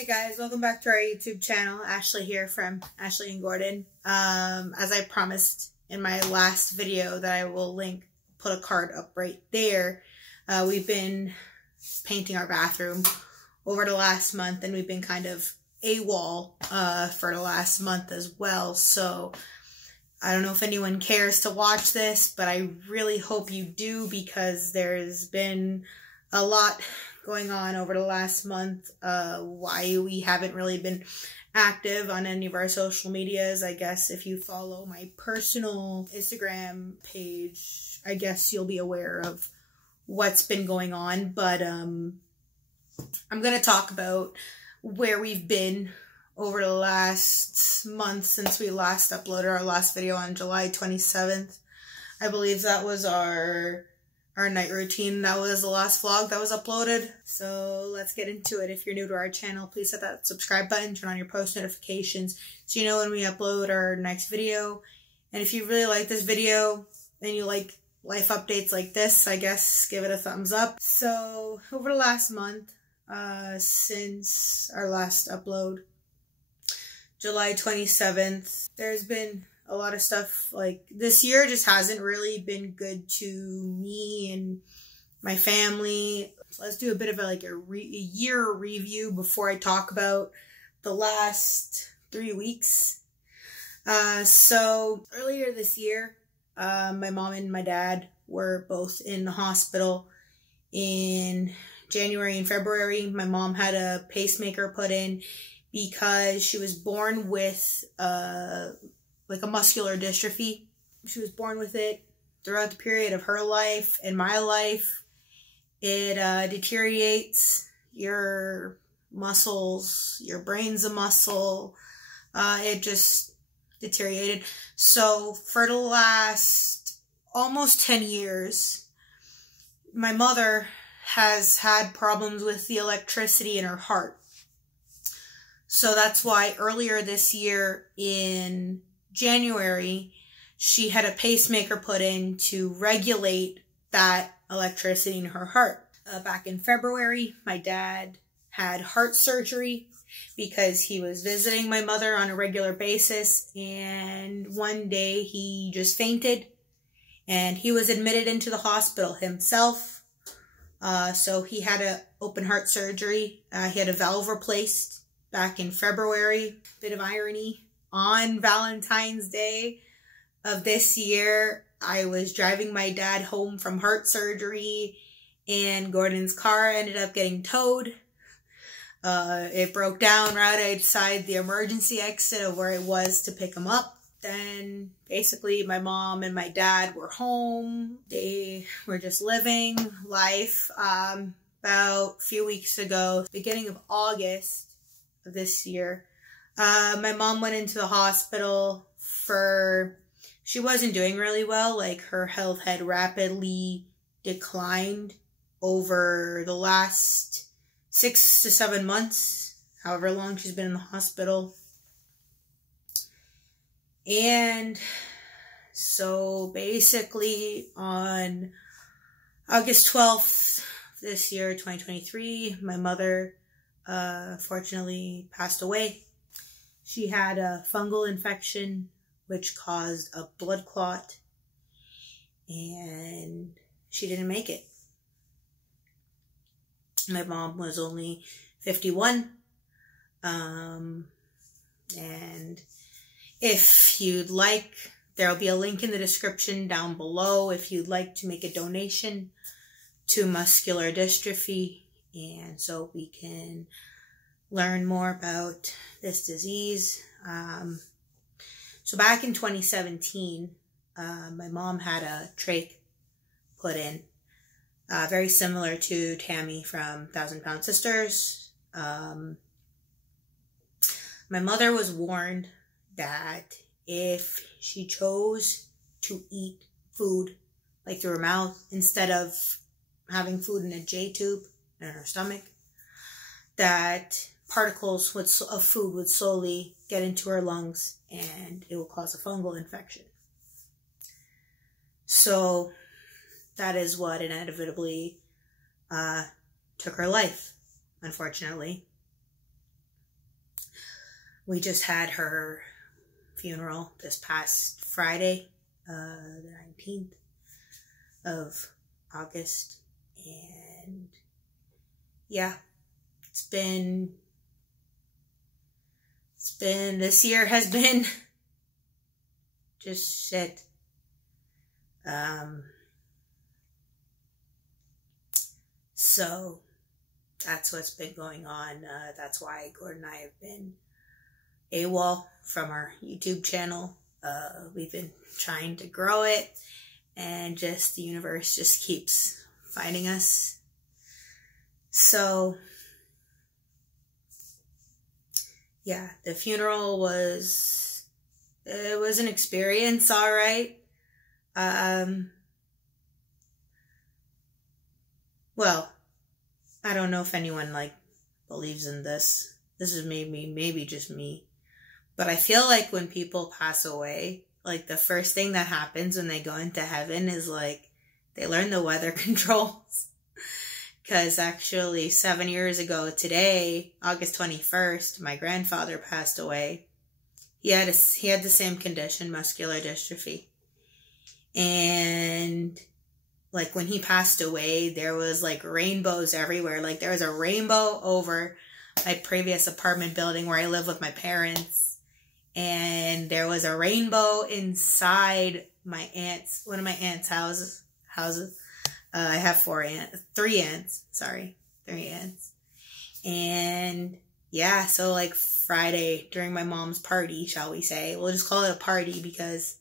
Hey guys, welcome back to our YouTube channel. Ashley here from Ashley and Gordon. As I promised in my last video that I will put a card up right there. We've been painting our bathroom over the last month, and we've been kind of AWOL for the last month as well. So I don't know if anyone cares to watch this, but I really hope you do, because there's been a lot going on over the last month. Why we haven't really been active on any of our social medias. I guess if you follow my personal Instagram page, I guess you'll be aware of what's been going on. But I'm going to talk about where we've been over the last month since we last uploaded our last video on July 27th. I believe that was our night routine. That was the last vlog that was uploaded. So let's get into it. If you're new to our channel, please hit that subscribe button, turn on your post notifications so you know when we upload our next video. And if you really like this video and you like life updates like this, I guess give it a thumbs up. So over the last month, since our last upload, July 27th, there's been a lot of stuff. Like, this year just hasn't really been good to me and my family. Let's do a bit of a year review before I talk about the last 3 weeks. So earlier this year, my mom and my dad were both in the hospital in January and February. My mom had a pacemaker put in because she was born with like a muscular dystrophy. She was born with it. Throughout the period of her life and my life, it deteriorates your muscles, your brain's a muscle. It just deteriorated. So for the last almost 10 years, my mother has had problems with the electricity in her heart. So that's why earlier this year in January, she had a pacemaker put in to regulate that electricity in her heart. Back in February, my dad had heart surgery because he was visiting my mother on a regular basis, and one day he just fainted, and he was admitted into the hospital himself. So he had an open heart surgery. He had a valve replaced back in February. Bit of irony. On Valentine's Day of this year, I was driving my dad home from heart surgery, and Gordon's car ended up getting towed. It broke down right outside the emergency exit of where it was to pick him up. Then basically my mom and my dad were home. They were just living life. About a few weeks ago, beginning of August of this year, my mom went into the hospital she wasn't doing really well. Like, her health had rapidly declined over the last 6 to 7 months, however long she's been in the hospital. And so basically on August 12th this year, 2023, my mother fortunately passed away. She had a fungal infection which caused a blood clot, and she didn't make it. My mom was only 51. And if you'd like, there'll be a link in the description down below if you'd like to make a donation to muscular dystrophy, and so we can learn more about this disease. So back in 2017, my mom had a trach put in, very similar to Tammy from Thousand Pound Sisters. My mother was warned that if she chose to eat food like through her mouth instead of having food in a J-tube in her stomach, that particles of food would slowly get into her lungs and it will cause a fungal infection. So that is what inevitably took her life, unfortunately. We just had her funeral this past Friday, the 19th of August. And yeah, this year has been just shit. So that's what's been going on. That's why Gordon and I have been AWOL from our YouTube channel. We've been trying to grow it, and just the universe just keeps finding us. So yeah, the funeral was an experience, all right. Well, I don't know if anyone believes in this. This is maybe just me. But I feel like when people pass away, the first thing that happens when they go into heaven is they learn the weather controls. Because actually 7 years ago today, August 21st, my grandfather passed away. He had the same condition, muscular dystrophy. And when he passed away, there was rainbows everywhere. There was a rainbow over my previous apartment building where I live with my parents. And there was a rainbow inside one of my aunt's houses. I have 3 aunts. And yeah, so Friday during my mom's party, shall we say, we'll just call it a party because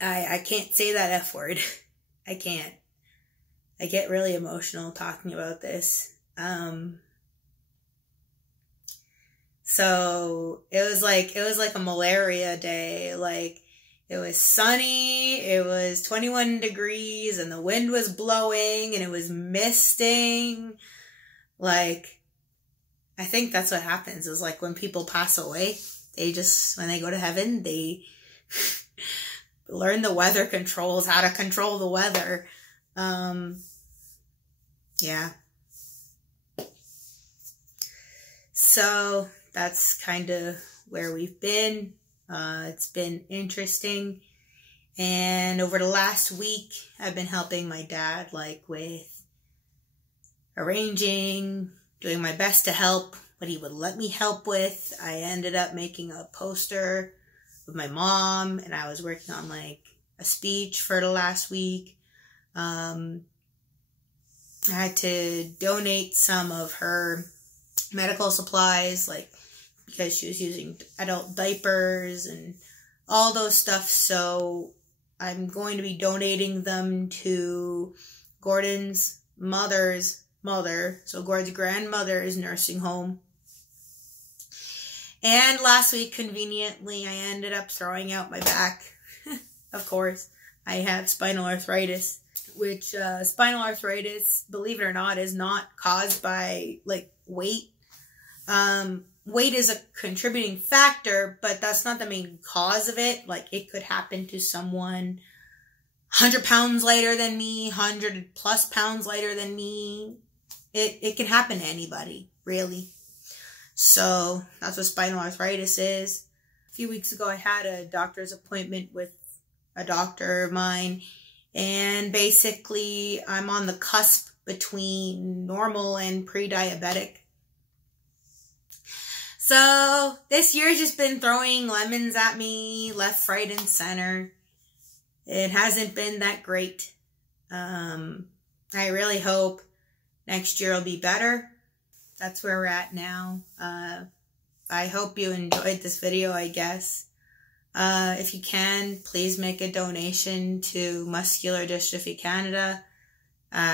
I can't say that F word. I can't. I get really emotional talking about this. So it was like a malaria day. It was sunny, it was 21 degrees, and the wind was blowing, and it was misting. I think that's what happens is when people pass away, when they go to heaven, they learn the weather controls, how to control the weather. Yeah. So that's kind of where we've been. It's been interesting. And over the last week, I've been helping my dad, with arranging, doing my best to help what he would let me help with. I ended up making a poster with my mom, and I was working on, a speech for the last week. I had to donate some of her medical supplies, because she was using adult diapers and all those stuff. So I'm going to be donating them to Gordon's mother's mother. So Gordon's grandmother's nursing home. And last week, conveniently, I ended up throwing out my back. Of course, I have spinal arthritis, which spinal arthritis, believe it or not, is not caused by weight. Weight is a contributing factor, but that's not the main cause of it. It could happen to someone 100 pounds lighter than me, 100 plus pounds lighter than me. It can happen to anybody, really. So that's what spinal arthritis is. A few weeks ago, I had a doctor's appointment with a doctor of mine, and basically I'm on the cusp between normal and pre-diabetic. So this year's just been throwing lemons at me left, right, and center. It hasn't been that great. I really hope next year will be better. That's where we're at now. I hope you enjoyed this video, I guess. If you can, please make a donation to Muscular Dystrophy Canada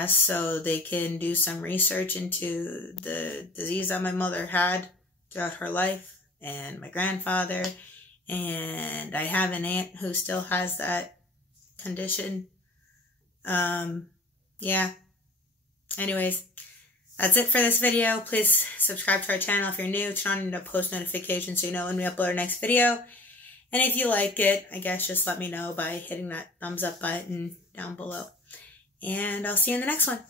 so they can do some research into the disease that my mother had throughout her life, and my grandfather, and I have an aunt who still has that condition. Yeah. Anyways, that's it for this video. Please subscribe to our channel if you're new. Turn on the post notifications so you know when we upload our next video. And if you like it, I guess just let me know by hitting that thumbs up button down below. And I'll see you in the next one.